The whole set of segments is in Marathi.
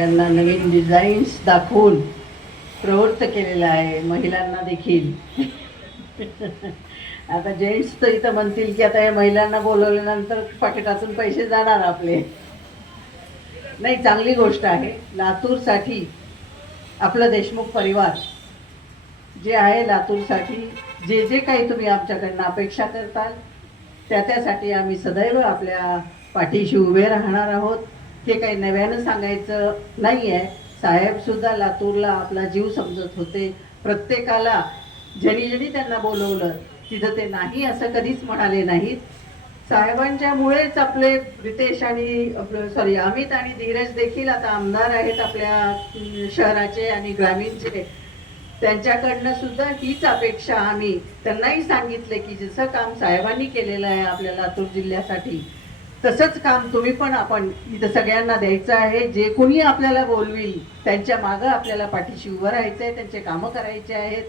त्यांना नवीन डिझाईन्स दाखवून प्रवृत्त केलेलं आहे महिलांना देखील. आता जेंट्स तर इथं म्हणतील की आता या महिलांना बोलवल्यानंतर पाकिटातून पैसे जाणार आपले. नाही चांगली गोष्ट आहे. लातूरसाठी आपलं देशमुख परिवार जे आहे लातूरसाठी जे जे काही तुम्ही आमच्याकडनं अपेक्षा करताल त्या त्यासाठी आम्ही सदैव आपल्या पाठीशी उभे राहणार आहोत. हे काही नव्यानं सांगायचं नाही आहे साहेबसुद्धा लातूरला आपला जीव समजत होते. प्रत्येकाला ज्यांनी ज्यांनी त्यांना बोलवलं. तिथं ते नाही असं कधीच म्हणाले नाहीत. साहेबांच्यामुळेच आपले रितेश आणि आपलं सॉरी अमित आणि धीरज देखील आता आमदार आहेत आपल्या शहराचे आणि ग्रामीणचे. त्यांच्याकडनं सुद्धा हीच अपेक्षा आम्ही. त्यांनाही सांगितले की जसं काम साहेबांनी केलेलं आहे आपल्या लातूर जिल्ह्यासाठी तसंच काम तुम्ही पण आपण इथं सगळ्यांना द्यायचं आहे. जे कोणी आपल्याला बोलवी त्यांच्या मागं आपल्याला पाठीशी उभं राहायचं आहे त्यांचे कामं करायचे आहेत.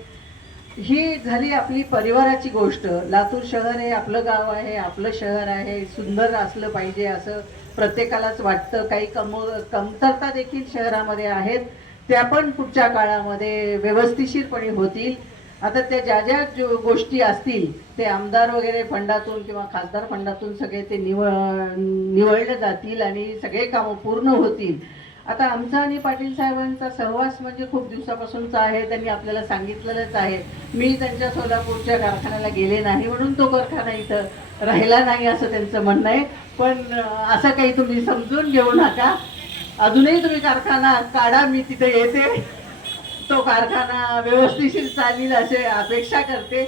ही झाली आपली परिवाराची गोष्ट. लातूर शहर हे आपलं गाव आहे आपलं शहर आहे. सुंदर असलं पाहिजे असं प्रत्येकालाच वाटतं. काही कम कमतरता देखील शहरामध्ये आहेत. त्या पण पुढच्या काळामध्ये व्यवस्थिशीरपणे होतील. आता त्या ज्या ज्या गोष्टी असतील ते आमदार वगैरे फंडातून किंवा खासदार फंडातून सगळे ते निवळ निवडले जातील आणि सगळे कामं पूर्ण होतील. आता आमचा आणि पाटील साहेबांचा सहवास म्हणजे खूप दिवसापासूनचा आहे त्यांनी आपल्याला सांगितलेलंच आहे. मी त्यांच्या सोलापूरच्या कारखान्याला गेले नाही म्हणून तो कारखाना इथं राहिला नाही असं त्यांचं म्हणणं आहे. पण असं काही तुम्ही समजून घेऊ नका. अजूनही तुम्ही कारखाना काढा मी तिथे येते. कारखाना व्यवस्थिशीर चालेल असे अपेक्षा करते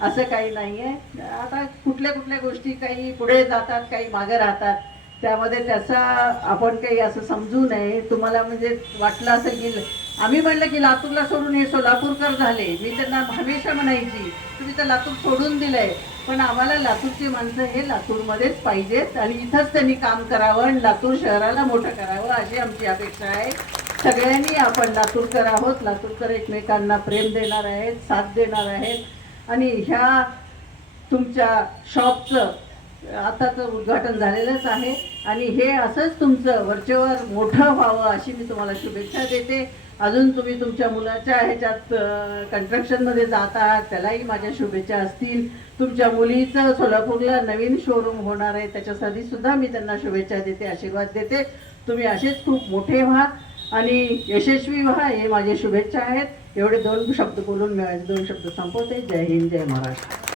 असं काही नाही आहे आता कुठल्या कुठल्या गोष्टी काही पुढे जातात काही मागे राहतात त्यामध्ये त्याचा आपण काही असं समजू नये. तुम्हाला म्हणजे वाटलं असेल की आम्ही म्हणलं की लातूरला सोडून हे सोलापूरकर झाले. मी त्यांना हमेशा म्हणायची तुम्ही तर लातूर सोडून दिलंय. पण आम्हाला लातूरची माणसं हे लातूरमध्येच पाहिजेत आणि इथंच त्यांनी काम करावं आणि लातूर शहराला मोठं करावं अशी आमची अपेक्षा आहे. सगळ्यांनी आपण लातूरकर आहोत. लातूरकर एकमेकांना प्रेम देणार आहेत साथ देणार आहेत. आणि ह्या तुमच्या शॉपचं आताचं उद्घाटन झालेलंच आहे. आणि हे असंच तुमचं वरचेवर मोठं व्हावं अशी मी तुम्हाला शुभेच्छा देते. अजून तुम्ही तुमच्या मुलाच्या ह्याच्यात कन्स्ट्रक्शनमध्ये जात आहात त्यालाही माझ्या शुभेच्छा असतील. तुमच्या मुलीचं सोलापूरला नवीन शोरूम होणार आहे त्याच्यासाठी सुद्धा मी त्यांना शुभेच्छा देते आशीर्वाद देते. तुम्ही असेच खूप मोठे व्हा. आणि यशस्वी व्हा हे माझे शुभेच्छा आहेत. एवढे दोन शब्द बोलून मिळायचे दोन शब्द संपवते. जय हिंद जय महाराष्ट्र.